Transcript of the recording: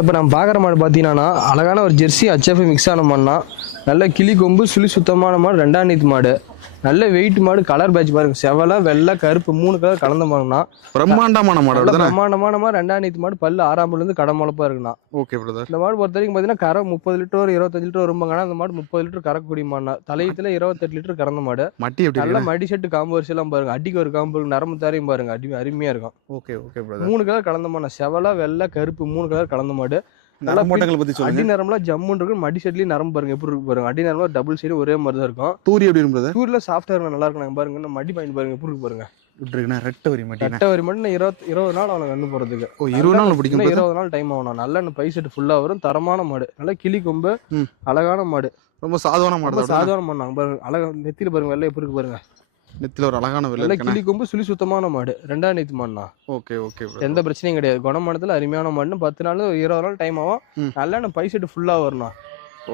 இப்போ நம்ம பார்க்குற மாடு பார்த்தீங்கன்னா அழகான ஒரு ஜெர்சி ஹச்எஃப் மிக்ஸ் ஆன மாடுனா நல்ல கிளி கொம்பு சுழி சுத்தமான மாடு ரெண்டாம் நீத்து மாடு. நல்ல வெயிட் மாடு கலர் பேட்ச் பாருங்க. செவலை வெள்ளை கருப்பு மூணு கலர் கலந்த மாடுனா பிரம்மாண்டமான மாடு பிரம்மாண்டமான மாடு ரெண்டாம் நீத்து மாடு பல்லு ஆறாம் இருந்து கடை முளப்பா இருக்குண்ணா. ஓகே பிரதர் இந்த மாடு பொறுத்த வரைக்கும் பார்த்தீங்கன்னா கரை முப்பது லிட்டர் ஒரு இருபத்தஞ்சு லிட்டர் வரும்பாங்கன்னா அந்த மாடு முப்பது லிட்டர் கறக்கக்கூடிய மாடுனா தலையத்தில் இருபத்தெட்டு லிட்டர் கறந்த மாடு. மட்டி எப்படி நல்ல மடி செட்டு காம்பு வரிசையெல்லாம் பாருங்க. அடிக்கு ஒரு காம்பு நரம்பு தாரையும் பாருங்க. அடி அருமையா இருக்கும். ஓகே ஓகே மூணு கலர் கலந்த மாடு செவலை வெள்ளை கருப்பு மூணு கலர் கலந்த மாடு. நரம்போட்டங்களை பத்தி அடி சொல்லுங்க நரம்புலாம் ஜம்முன்னு இருக்கும் மடி செட்லயும் நரம்பு பாருங்க எப்படி இருக்கு பாருங்க. அடி நரம்பு டபுள் சைடு ஒரே மாதிரி தான் இருக்கும். தூரி எப்படி இருக்கு பிரதர் டூர்ல சாஃப்டா இருக்கும் நல்லா இருக்கும். பாருங்க இந்த மடி பாயிண்ட் பாருங்க எப்படி இருக்கு பாருங்க. இப்படி இருக்குண்ணா ரெட்டை வரி மட்டினா கட்ட வரி மட்டும் இன்னும் இருபது நாள் அவனுக்கு கண்ணு போறதுக்கு. ஓ இருபது நாள் பிடிக்கும்? இருபது நாள் டைம் ஆகணும் நல்ல பை செட் ஃபுல்லா வரும். தரமான மாடு. நல்ல கிளி கொம்பு. அழகான மாடு. ரொம்ப சாதாரண மாடு சாதாரண மாடு நாங்க பாருங்க அழகா நெத்தியில பாருங்க வெள்ளை எப்படி இருக்கு பாருங்க. நெத்தில ஒரு அழகான வெள்ளை கிளி கொம்பு சுழி சுத்தமான மாடு. ரெண்டாம் நீத்து மாடுனா ஓகே ஓகே எந்த பிரச்சனையும் கிடையாது. குணமானத்துல அருமையான மாடுன்னு பத்து நாள் இருபது நாள் டைம் ஆகும். நல்ல பை செட் ஃபுல்லா வரணும்